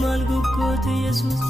malguuti Yesuus.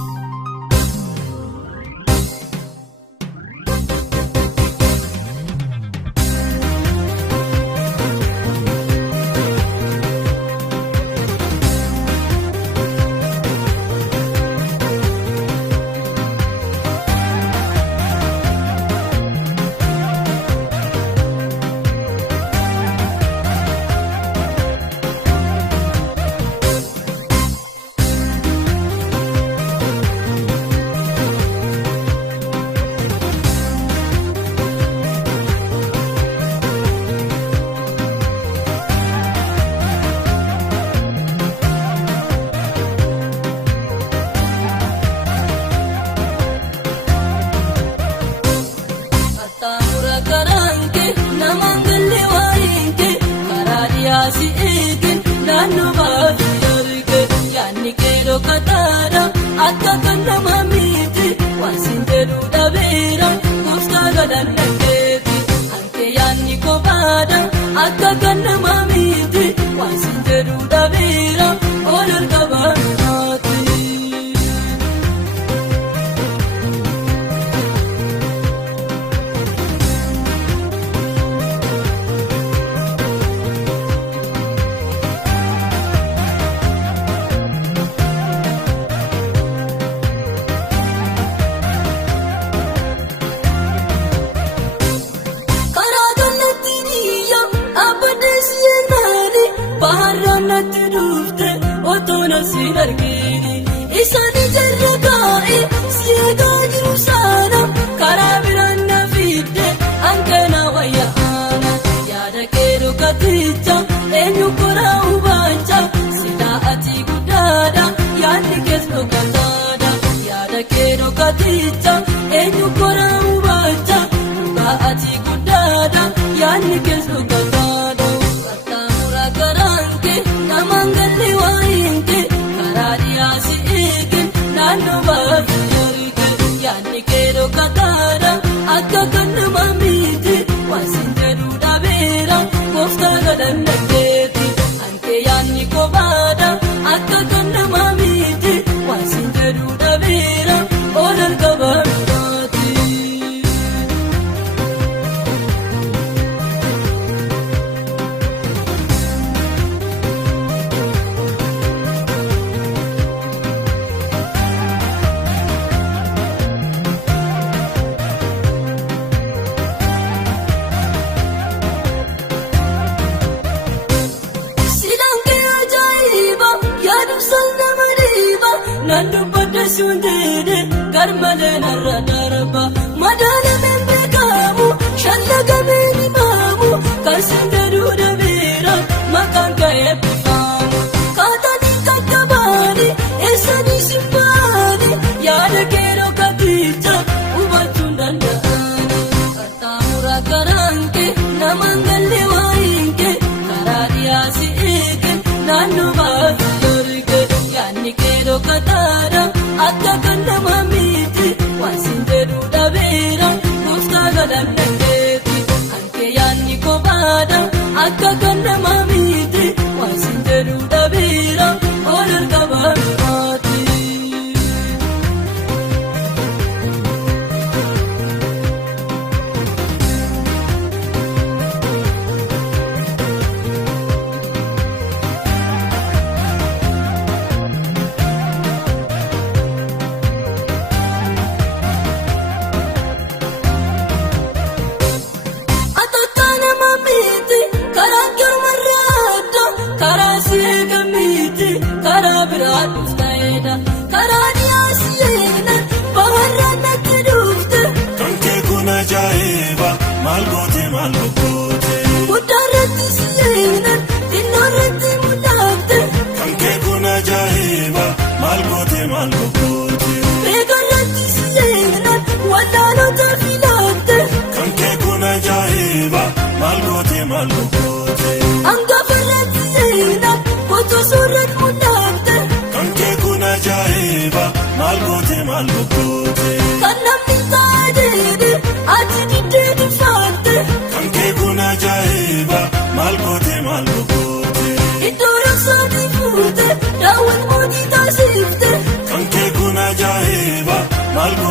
Akka kan nama miti waan sin jedhu dhabeera.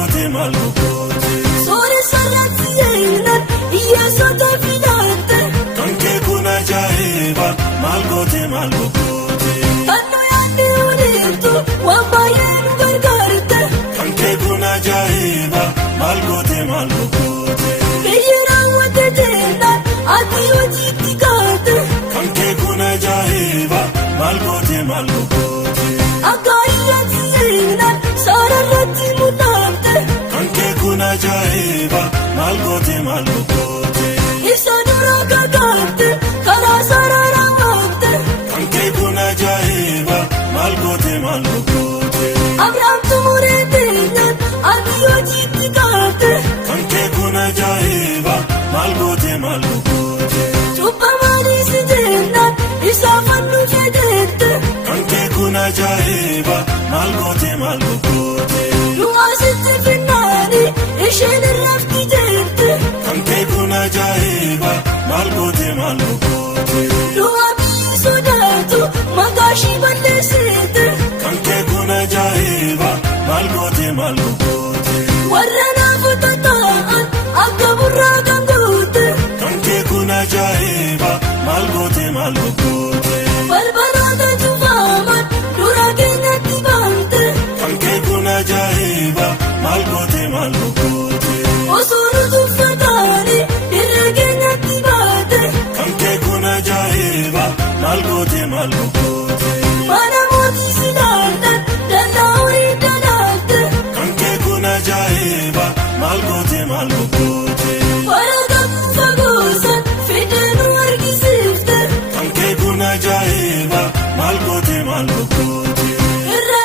malgote malgote. Sore sarratti yeena iyyeessota filatte. Kanke kun ajaa'iba malgote malgote. Kannu yaadde odeettu waan baay'ee nu gargaarte. Kanke kun ajaa'iba malgote malgote. Biyyi raawwatte jennaan ati hojiitti kaate. Kanke kun ajaa'iba malgote malgote. Akka irratti yeenaan sararratti mul'atte. Kanke kun ajaa'iba malgote malgote. Isa dura kakaate karaa sarara waamte. Kanke kun ajaa'iba malgote malgote. Abrahaam tumuree teenyaan ati hojiitti kaate. Kanke kun ajaa'iba malgote malgote. Cubbamaanis jennaan isaa fannoo fedhette. Kanke kun ajaa'iba malgote malgote. Du'aasitti finnaani isheen irratti jette. Kanke kun ajaa'iba malgote malgote. Du'a biyyi sodaatu maqaashii balleessite. Kanke kun ajaa'iba malgote malgote. Warra naafota ta'an akka burraa kan goote. Kanke kun ajaa'iba malgote malgote. Balbaloota cufaman dura keenyatti baante. Kanke kun ajaa'iba malgote malgote. Osoo nu tuffataani irra keenyatti baate. Kanke kun ajaa'iba malgote malgote. Mana mootii silaaltan danda'uu hin dadhabde. Kanke kun ajaa'iba malgote malgote. Bara fagoosan fidee nu argisiifte. Kanke kun ajaa'iba malgote malgote. Irra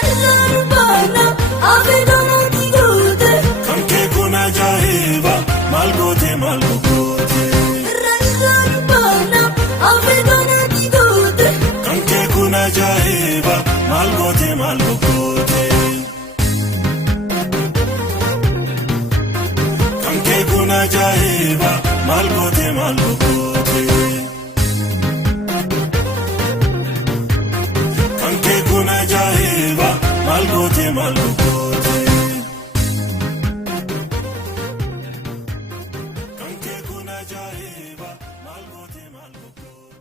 dubbana afee doonatti goote. Kanke kun ajaa'iba malgote malgote. Irra dubbana afee doonatti goote. Kanke kun ajaa'iba malgote malgote. Kanke kun ajaa'iba malgote malgote. Kanke kun ajaa'iba malgote malgote. Kanke kun ajaa'iba malgote malgote.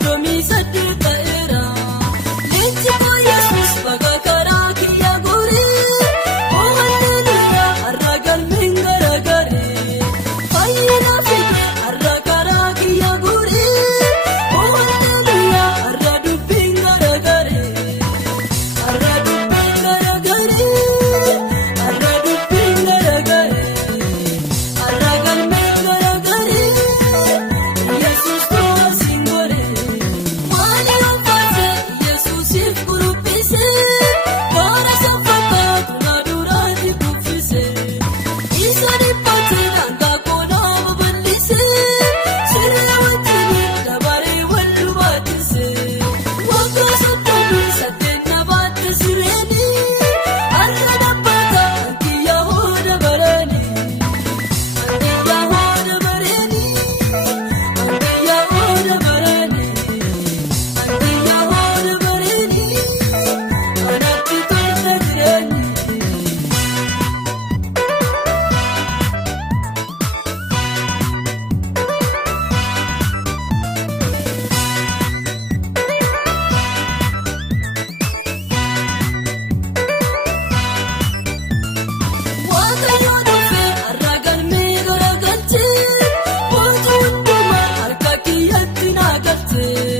Sodomii sadii ta'eera. Leenji koo Yesuus bakka karaa kiyya goree. Oh hallelujaa har'a galmeen garagaree. Fayyina fide har'a karaa kiyya goree. Oh hallelujaa har'a dubbiin garagaree. Har'a dubbiin garagaree. Har'a dubbiin garagaree. Har'a galmeen garagaree. Yesuus too singoree. Maali ofaase Yesuusiif kuruphise. Bara sanfakkaatu na duraatti kuffise. Isa dhiphate dhangaa koonaa babal'ise. Siree wajjin dabaree wal lubaatise. Waggaa 38 na baatte sireeni. Har'a dhabbata kiyya hooda bareeni. Kiyya hooda bareeni. Kiyya hooda bareeni. Kiyya hooda bareeni. Kanatti tolta jireenyi. Waaqayyo dhufee har'a galmee garagalchee. Mootii hundumaa harka kiyyatti na galchee.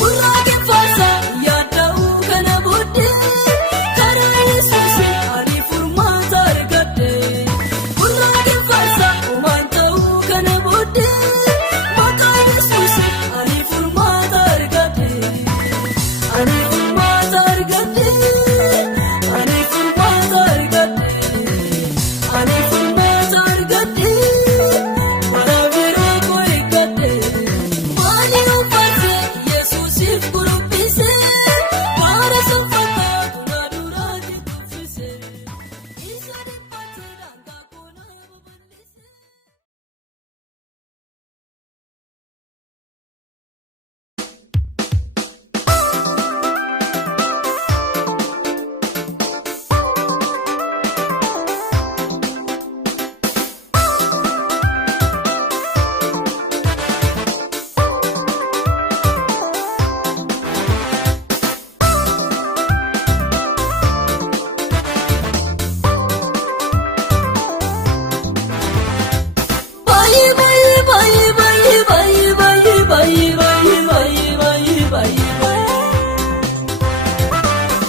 Gurraage faarsaa yaada'uu kana booddee. Karaa Yesuusiin ani furmaata argadhee. Gurraage faarsaa uumaan ta'uu kana booddee. Maqaa Yesuusiin ani furmaata argadhee. Ani furmaata argadhee. Ani furmaata argadhee. Ani furmaata argadhee. Bara biroo koo eeggadhee. Maali ofaase Yesuusiif kuruphise. Bara sanfakkaatu na duraatti kuffise. Isa dhiphate dhangaa koonaa babal'ise.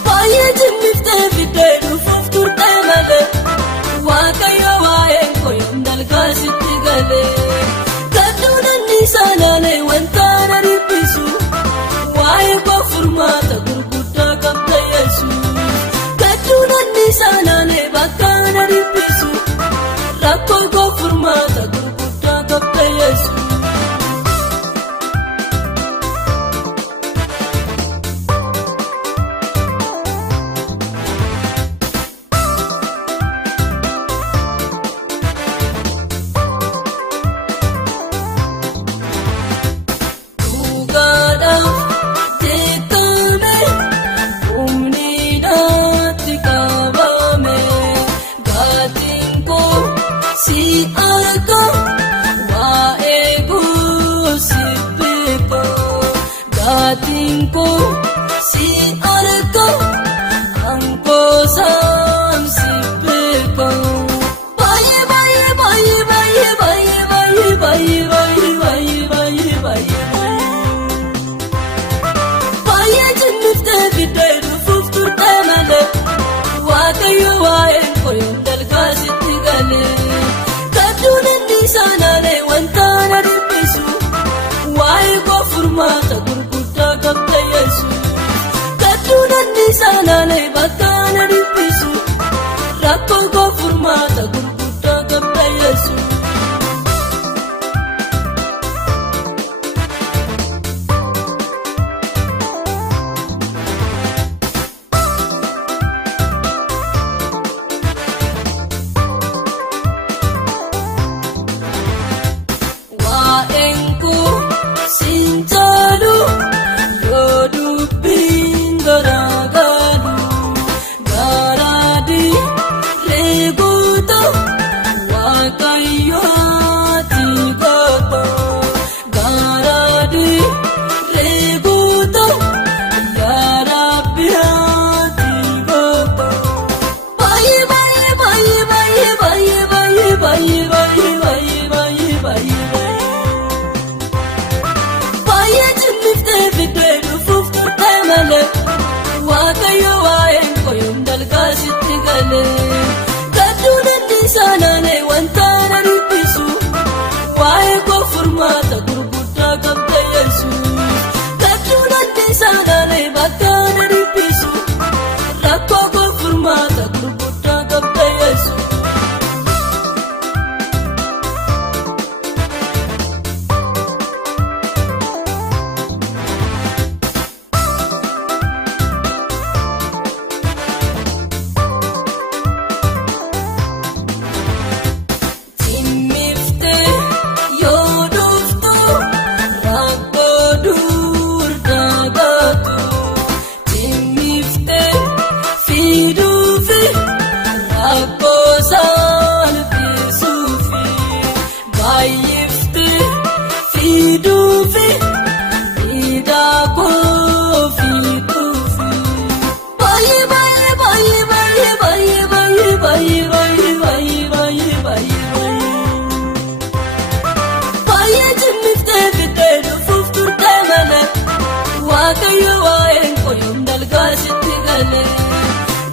Baay'ee jimmiftee fiddee dhufuuf turtee malee. Waaqayyo waa'een koo yoom dalgaa sitti galee. Gadduun anniisaa laalee wanta na dhiphisu. Waa'ee koo furmaata gurguddaa qabda Yesuus. Gadduun anniisaa laalee bakka na dhiphisu. Rakkoo koo furmaata gurguddaa qabda Yesuus. Dhugaadhaaf jeeqame. Humni naatti qabame. Gaatiin koo si arga. Waa'ee koo si beeka. Gaatiin koo si arga. Ankoo saam si beeka. Baay'ee baay'ee baay'ee baay'ee baay'ee baay'ee baay'ee baay'ee baay'ee baay'ee baay'ee. Baay'ee jimmiftee fiddee dhufuuf turtee malee. Waaqayyo waa'een koo yoom dalgaa sitti galee. Gadduun anniisaa laalee wanta na dhiphisu. Waa'ee koo furmaata gurguddaa qabda Yesuus. galee gadduun anniisaa naanee wanta na dhiphisu waa'ee koo furmaata gurguddaa qabda Yesuus. Gadduun anniisaa naanee bakka na dhiphisu rakkoo koo furmaata gurguddaa qabda Yesuus.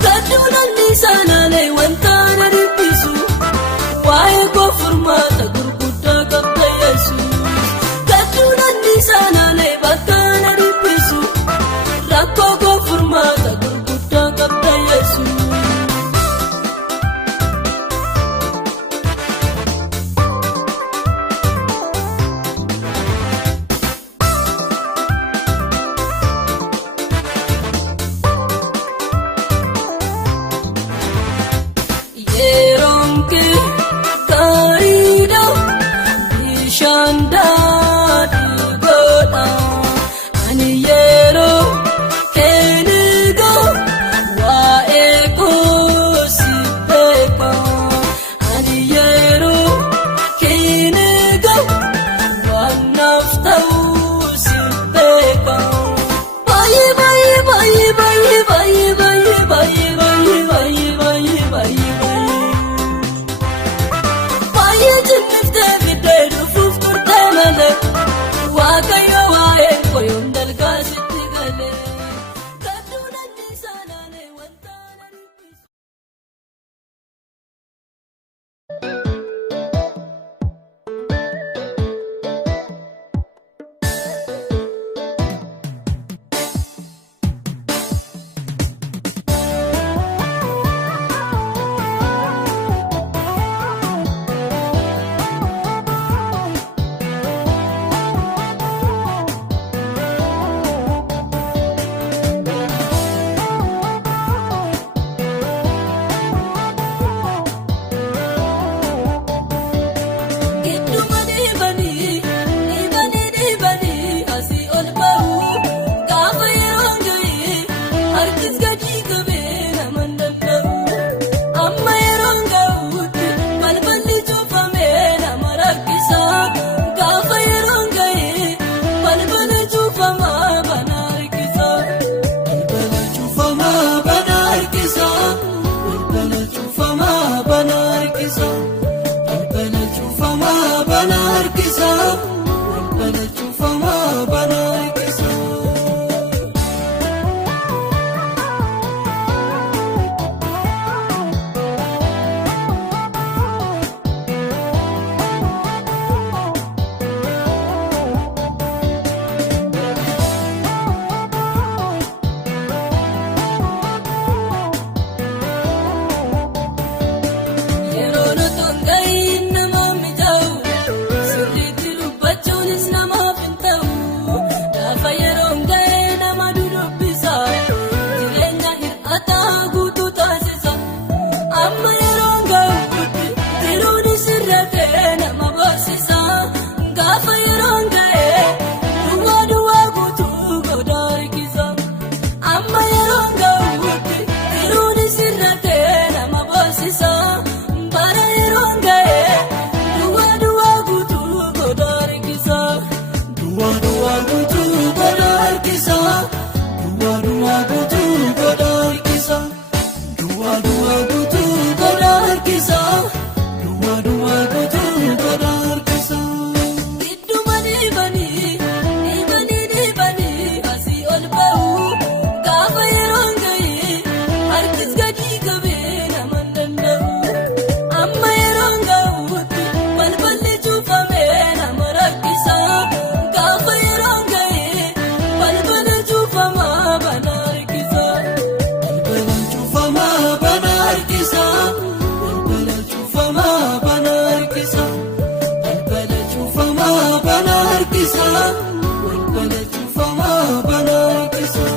Gadduun anniisaa naanee wanta na dhiphisu waa'ee koo furmaata gurguddaa qabda Yesuus. Gadduun anniisaa naanee bakka na dhiphisu rakkoo koo furmaata gurguddaa qabda Yesuus. harkisaa balbala cufamaa banaa harkisaa.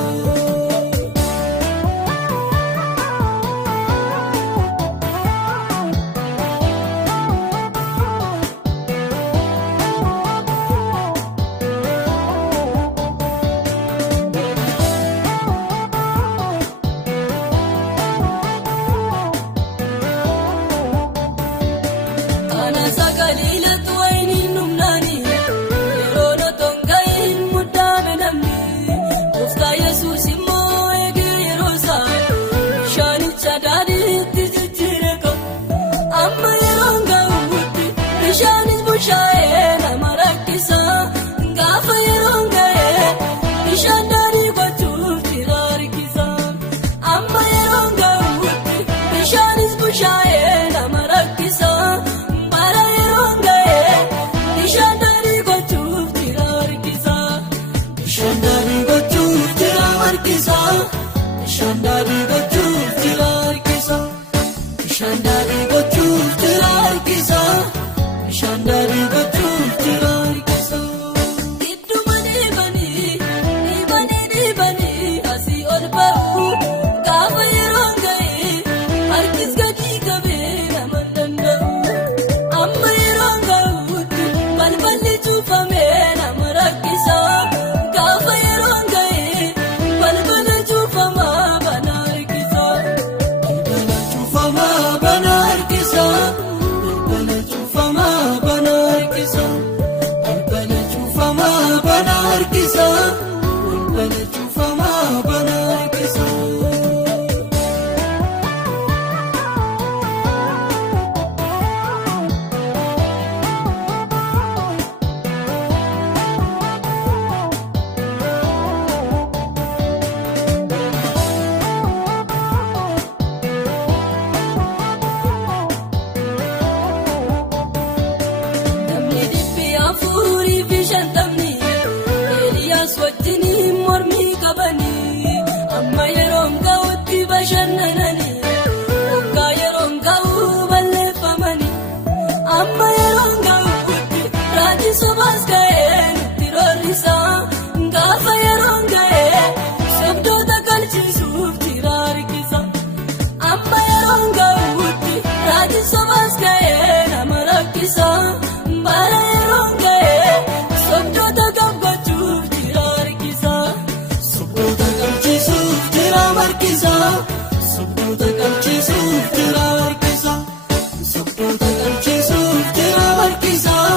Sobdoota galchisuuf jira harkisaa.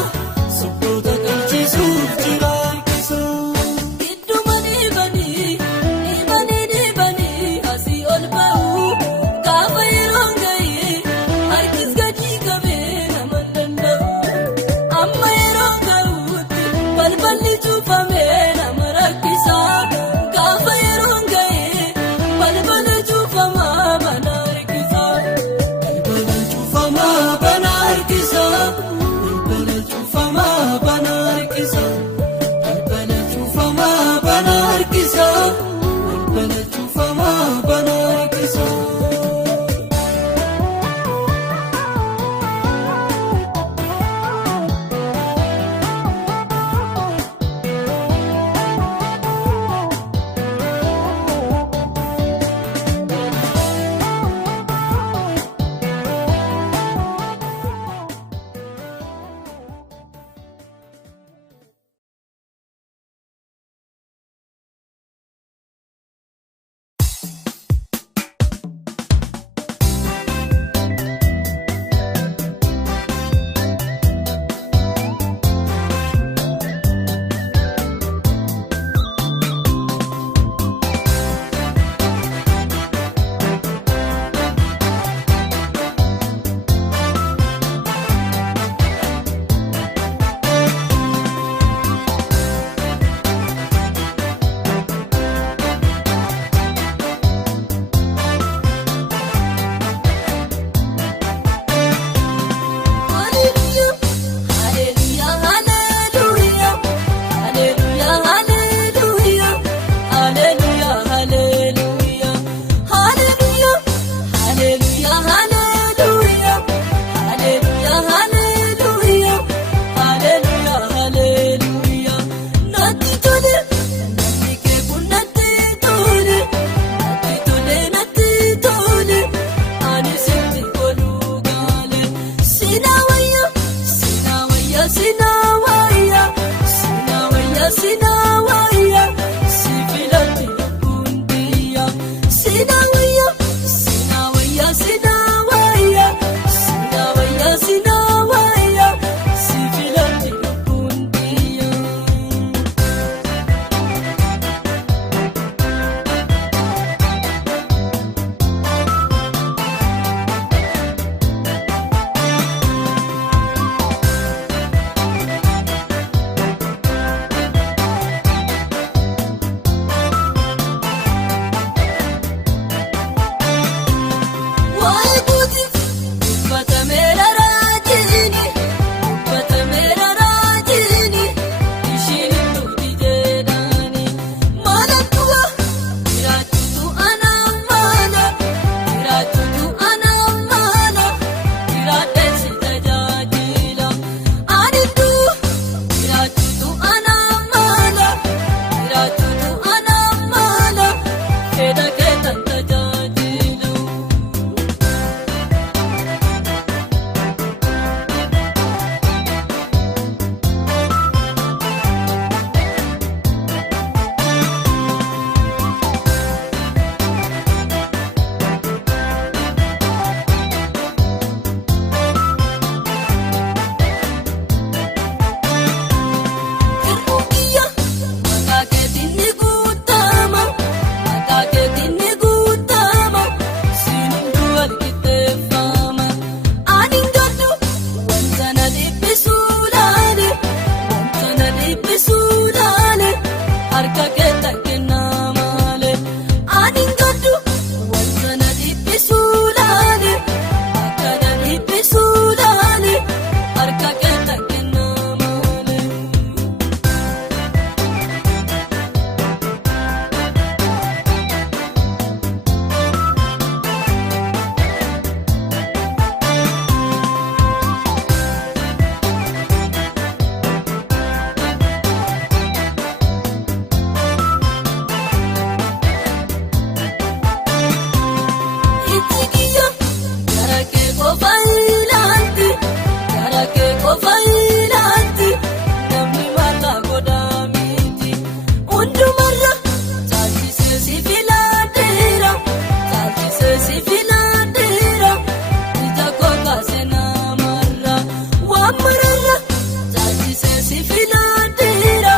filadheera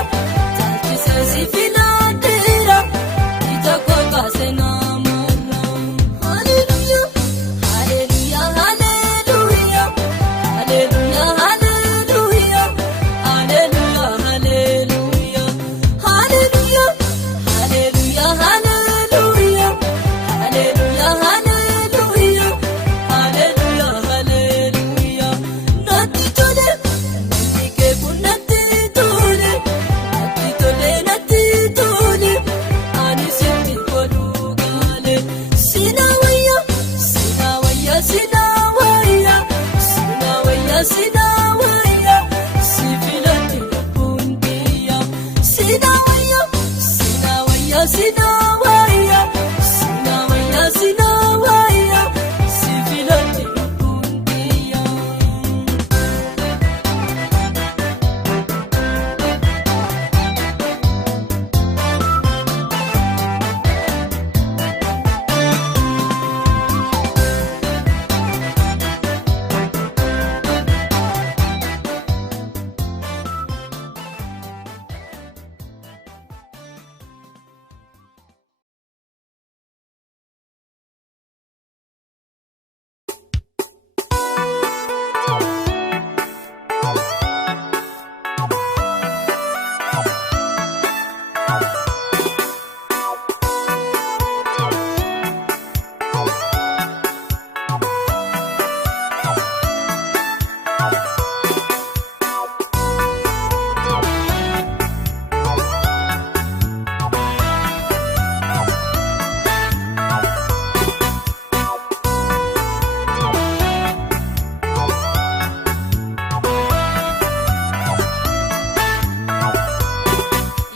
taalchisee si filadheera ija koo kaasee namarra. Haleluuyaa haleluuyaa haleluuyaa haleluuyaa haleluuyaa haleluuyaa haleluuyaa haleluuyaa haleluuyaa haleluuyaa haleluuyaa haleluuyaa haleluuyaa haleluuyaa natti tole natti keeku natti tole natti tole natti tole ani sitti godhuu gaale sina wayya sina wayya sina wayya sina wayya sina wayya si filatti lubbuun kiyya sina wayya sina wayya sina wayya sina wayya sina wayya si filatti lubbuun kiyya.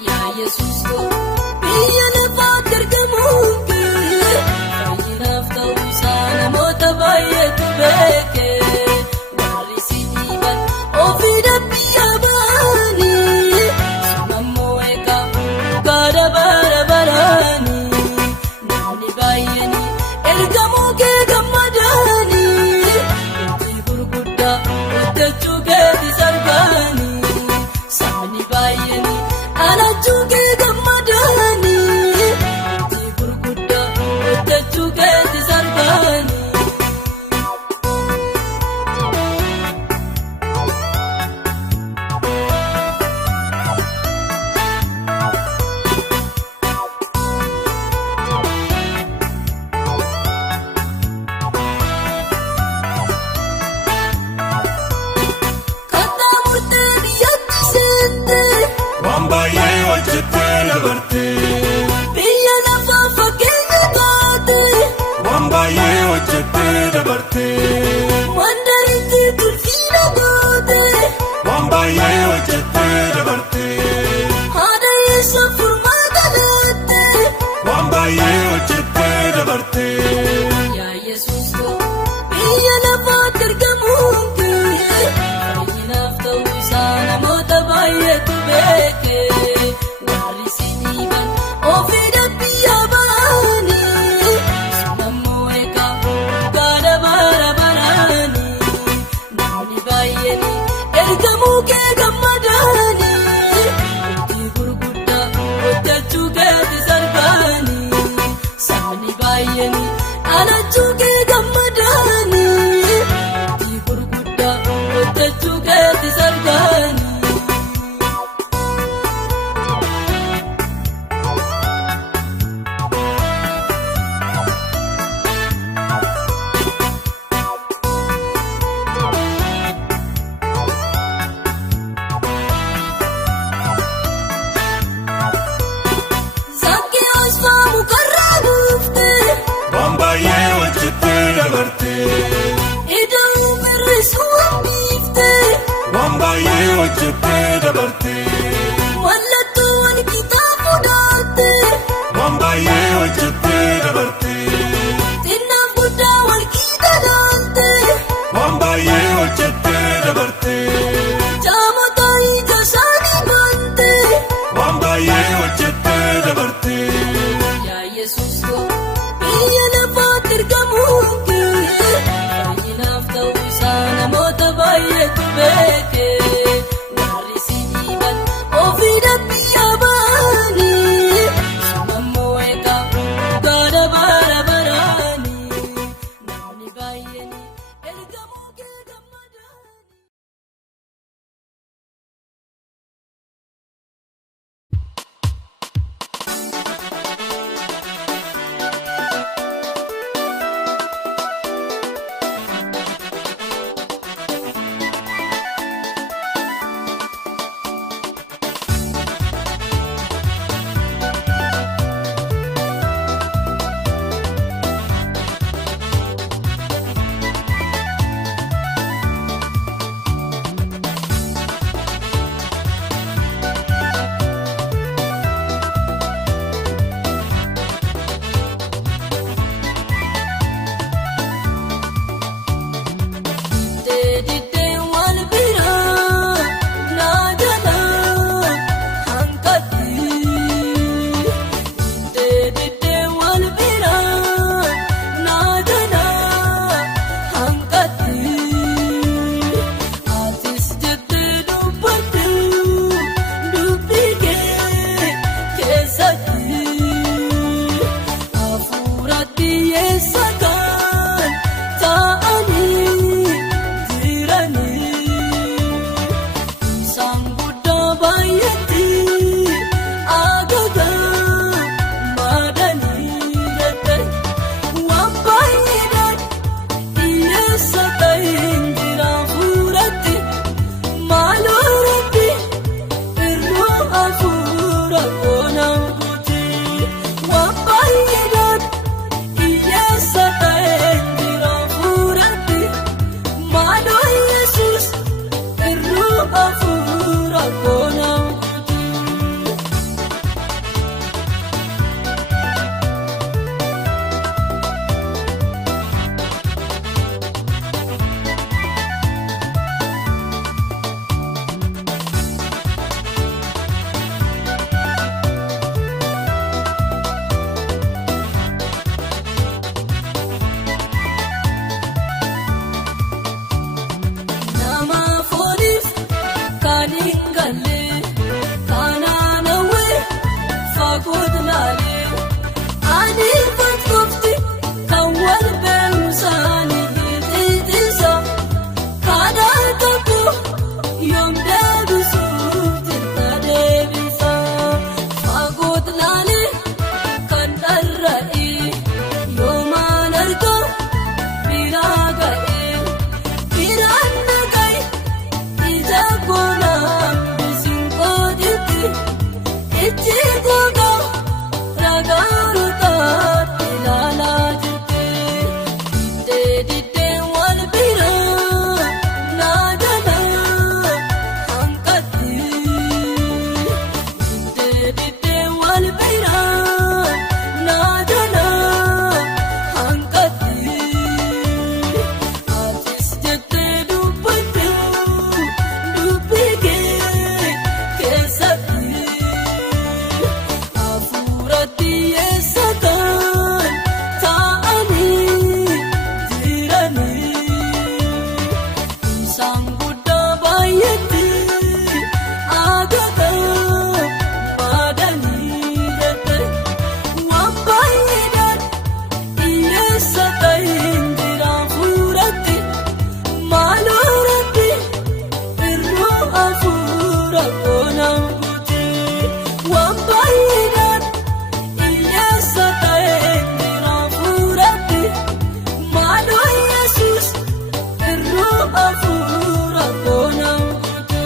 Yaa Yesuus koo biyya lafaatti argamuun kee fayyinaaf ta'uusaa namoota baay'eetu beeke warri si dhiiban ofiidha biyya ba'anii sunammoo eegaa dhugaadha bara baraanii namni baay'een ergamuu kee gammadanii hojii gurguddaa hojjechuu keetis arganii sabni baay'een alachuu kee gammadanii hojii gurguddaa hojjechuu keetis arganii. Kattaa murtee biyyatti seentee waan baay'ee hojjettee dabartee biyya lafaa fakkeenya taatee waan baay'ee hojjettee dabartee mandariitti tulfiina gootee waan baay'ee hojjettee dabartee haadha yeessa furmaata laattee waan baay'ee hojjettee dabartee yaa Yesuus koo biyya lafaatti argamuun kee fayyinaaf ta'uusaa namoota baay'eetu beeke warri si dhiiban ofiidha biyya ba'anii sunammoo eegaa dhugaadha bara baraanii namni baay'een ergamuu kee gammadanii hojii gurguddaa hojjechuu keetis arganii sabni baay'een alachuu kee gammadanii hojii gurguddaa hojjechuu keetis arganii. galee kanaanawee fagootu laalee ani fakkofti kan wal beekumsaanii hiitisa kaadhaa tokko yoom deebisuuf jirta deebisa fagootu laalee kan dharra'ee yoomaan argaa biraa ga'ee biraan naga'e ija goonaan bisiin kooditti itti gogaa ragaaruutaatti ilaalaa jirti diddee wal biraa naadalaa hanqatti diddee wal biraa naadalaa hanqatti atis jettee dubbatte dubbii kee keessatti hafuuratti eessa kan taa'anii jiranii isaan guddaa baay'eetti agagaa baadanii jette waan baay'eedhaan dhiyeessa ta'een jira fuuratti maaloo rabbi irroo hafuura koonaan guuti waan baay'eedhaan dhiyeessa ta'een jira fuuratti maaloo yesus irroo hafuura koonaan guuti.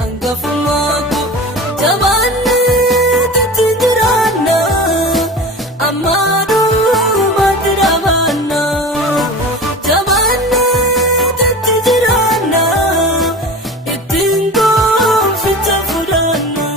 hangafumaako jabaannee itti jiraanna ammaaduu matti dhaabbanna jabaannee itti jiraanna ittiin goonficha fudhanna.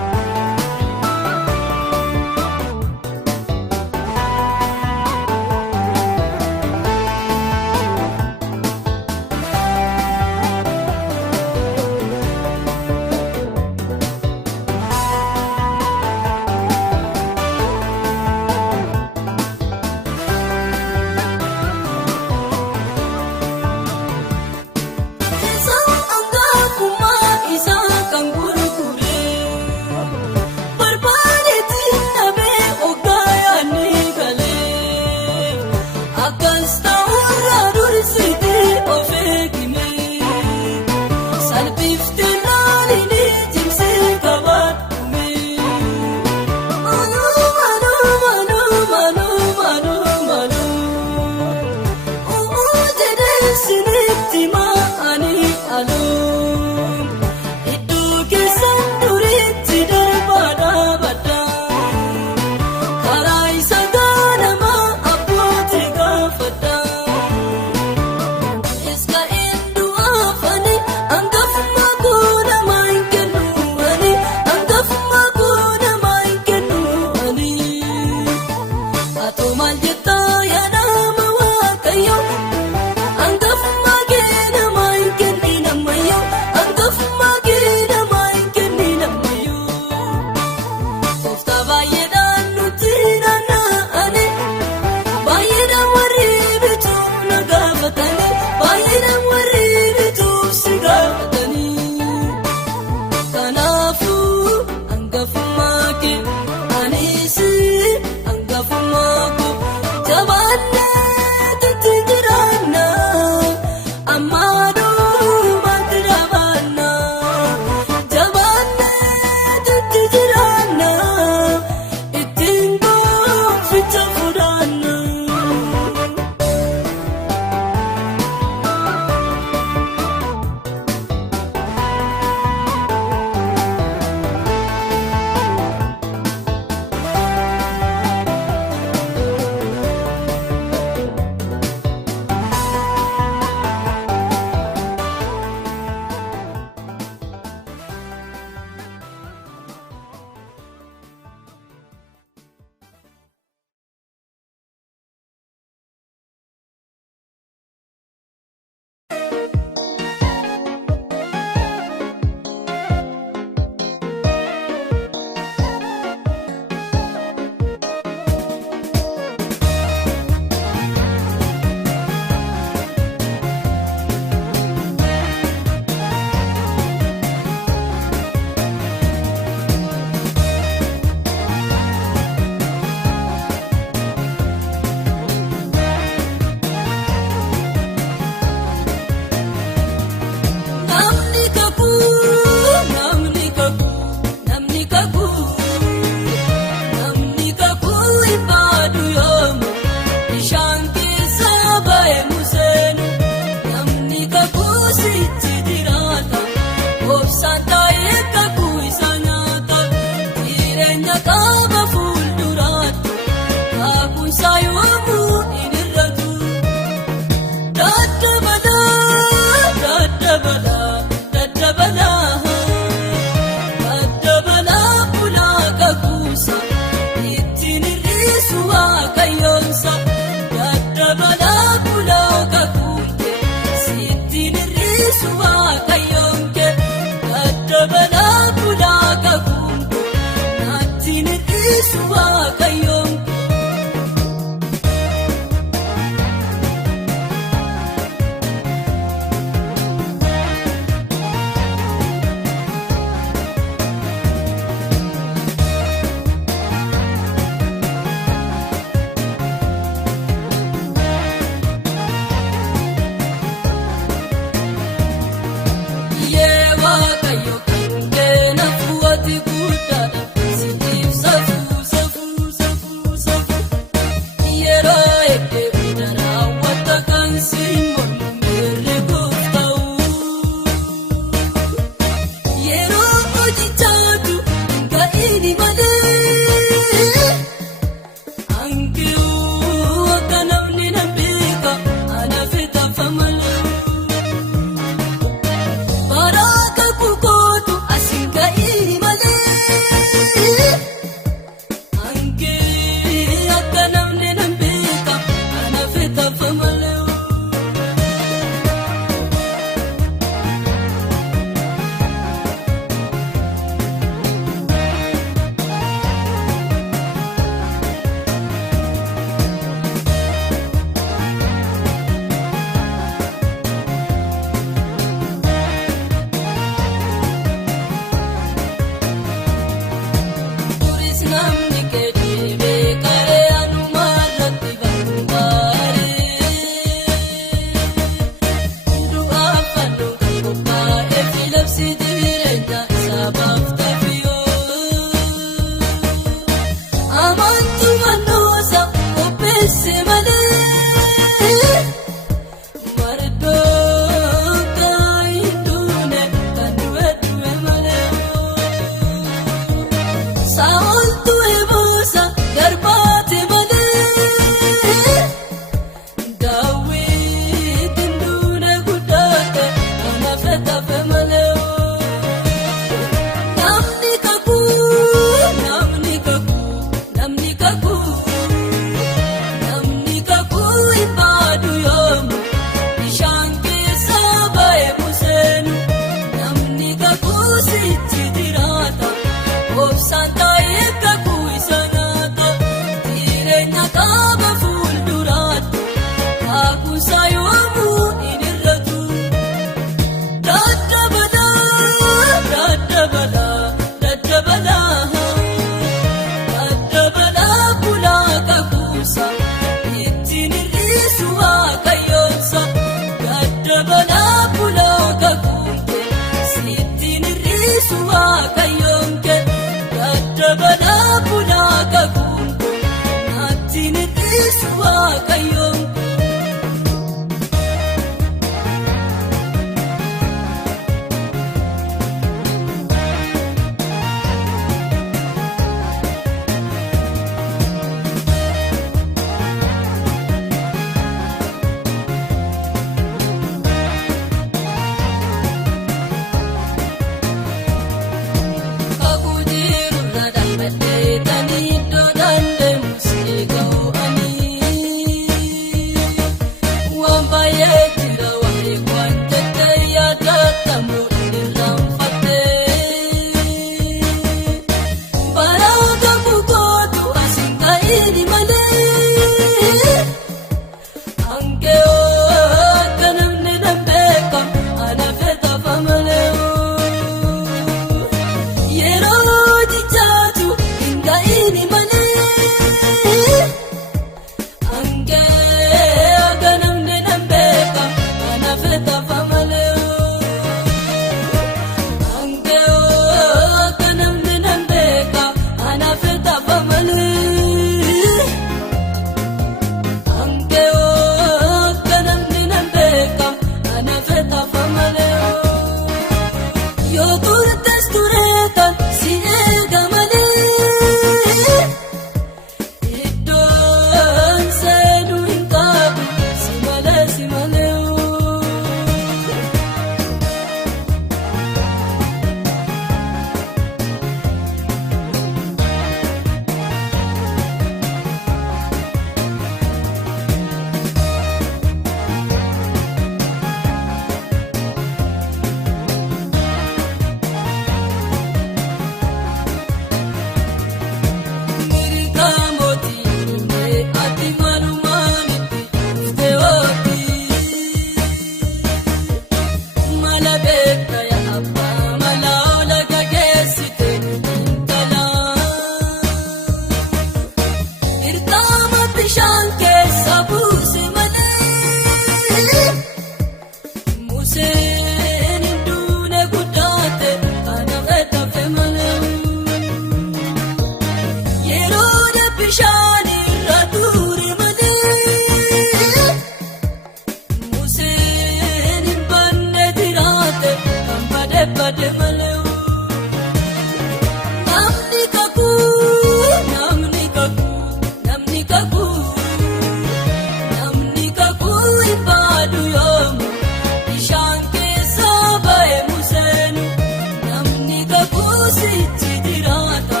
sichi dirata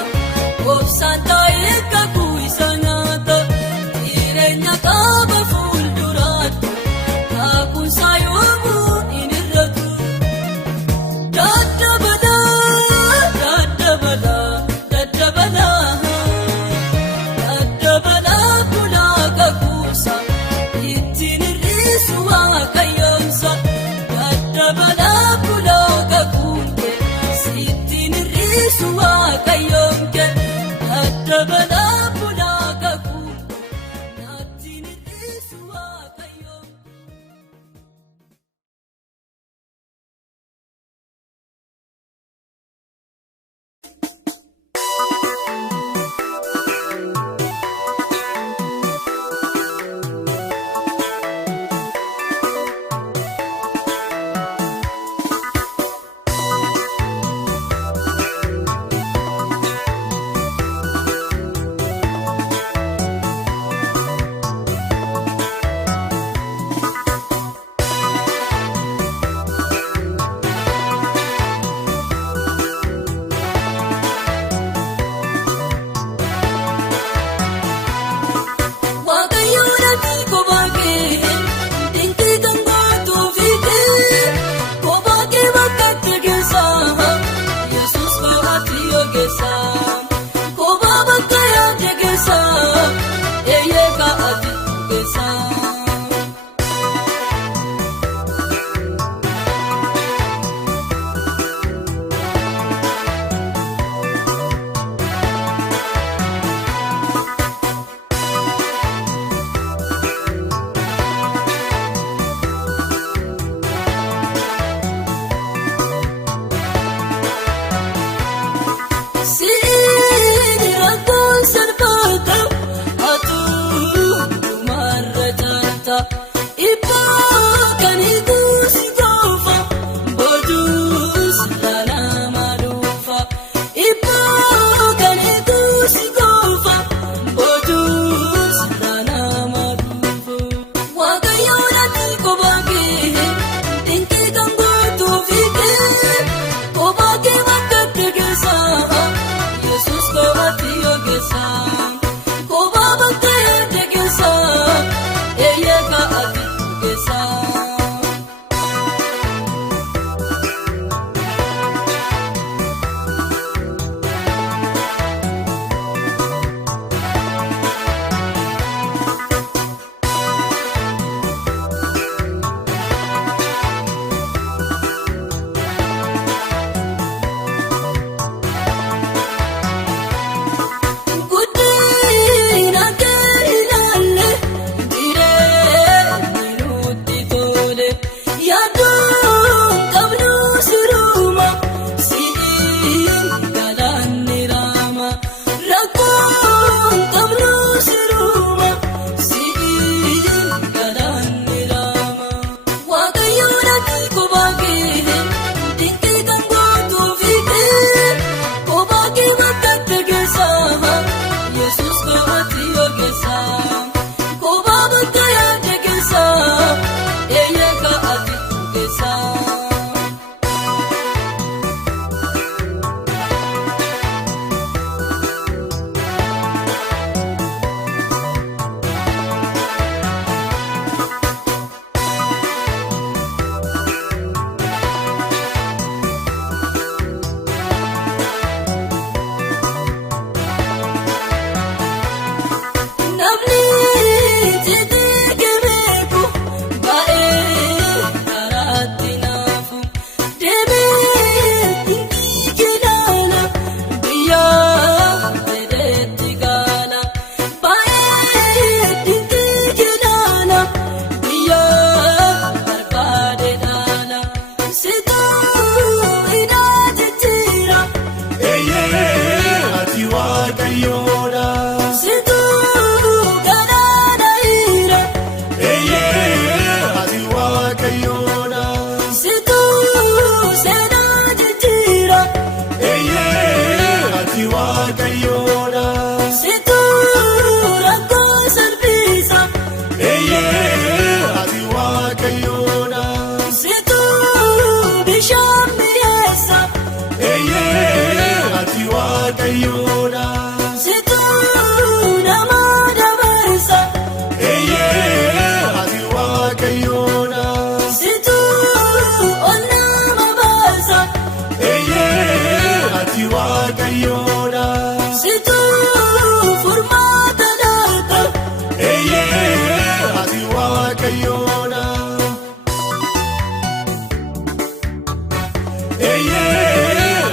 obsanta ekaku isanata jireenya qaba fuulduraatti kaakun saayoomu inirratu daddabala daddabala daddabala daddabala bulaa kakuusa ittiin irrisu waaqayyoomsa daddabala bulaa kakuunke ittiin irrisu waaqayyoomke daddabala bulaa kakuunke ittiin irrisu waaqayyoomke.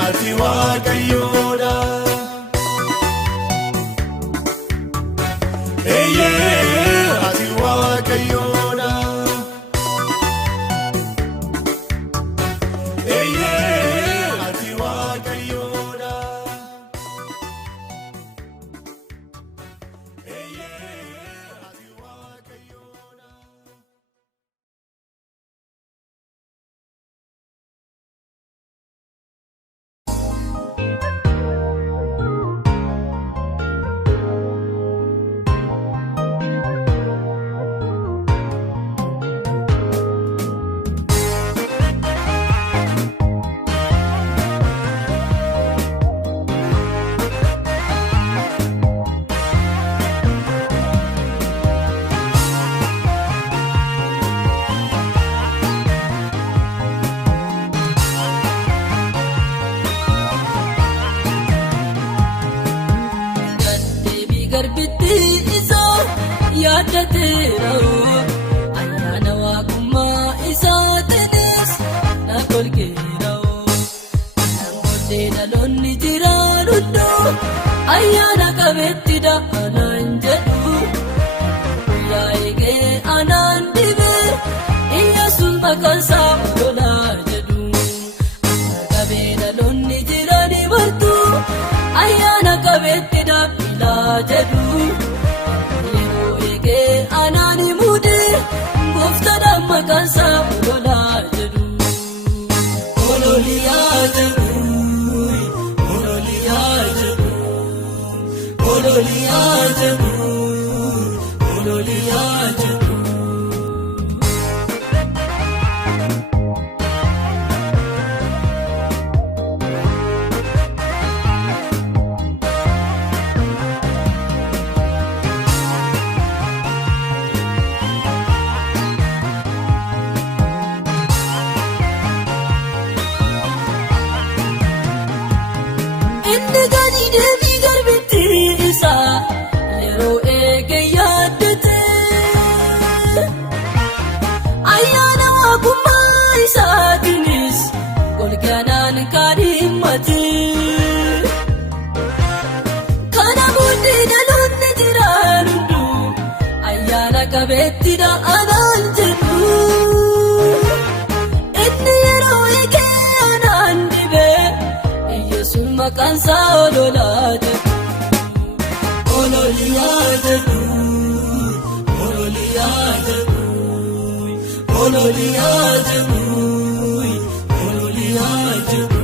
ati waaqayyoodha. Ati waaqayyoodha. Ati waaqayyoodha. Garbitti isaa yaadateera ayyaana waaqummaa isaatiinis na golgeera namoonni dhaloonni jiraan hunduu ayyaana qabeetti da'anaan jedhu guyyaa eegee anaan dhibee Iyyesuus maqaansaa lolaa jedhu qabee dhaloonni jiraan martuu ayyaana qabeetti da'ilaa jedhu yeroo eegee anaan mudee gooftaadhaan maqaansaa lolaa jedhu ololiyaa jedhu ololiyaa jedhu ololiyaa jedhu ololiyaa jedhu. Inni gadi deebii garbitti isaa yeroo eege yaaddate ayyaana waaqummaa isaatiinis golganaan kan himmate kana booddee dhaloonni jiraan hunduu ayyaana qabeetti da'anaan jedhu inni yeroo eege anaan dhibee Iyyesuus maqaansaa lolaa jedhu ololiyaa jedhu ololiyaa jedhu ololiyaa jedhu ololiyaa jedhu.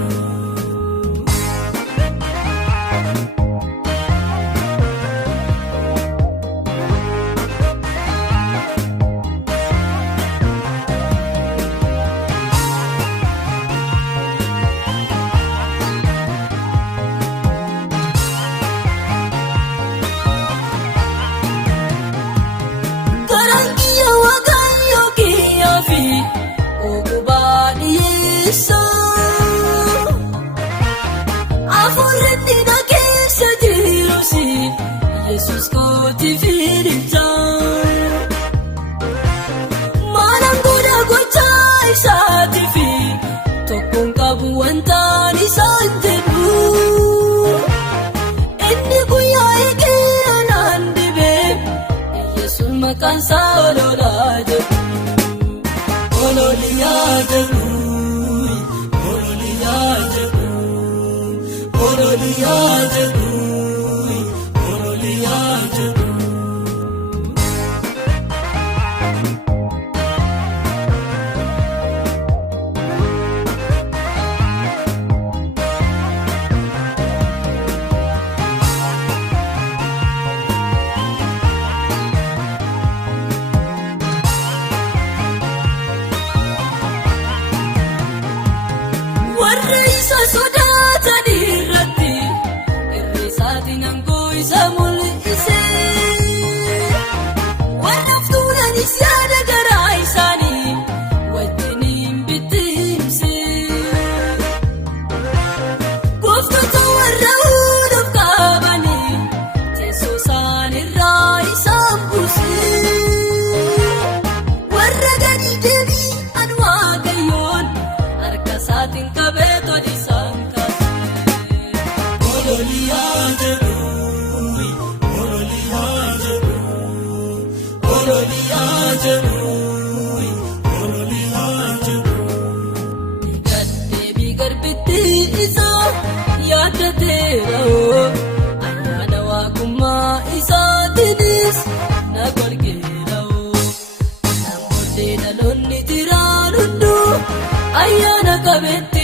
Yesus kooti fiidichaa maalaan godha gochaa isaatiifi tokkoon qabu wantaan isaan jedhu inni guyyaa eegee anaan dhibee Yesus maqaansaa lolaa jedhu ololiyaa jedhu ololiyaa jedhu ololiyaa jedhu. Warra isa sodaatan irratti irree isaatiin aangoo isa mul'ise warra fuulanis yaada garaa isaanii wajjin hin bittimse gooftota warra hunduuf qabanii teessoo isaan irraa isaan buuse warra gadi deebii an waaqayyoon harka isaatiin qabee. argateera ayyaana waaqummaa isaatiinis na golgeera namoonni dhaloonni jiraan hunduu ayyaana qabeetti.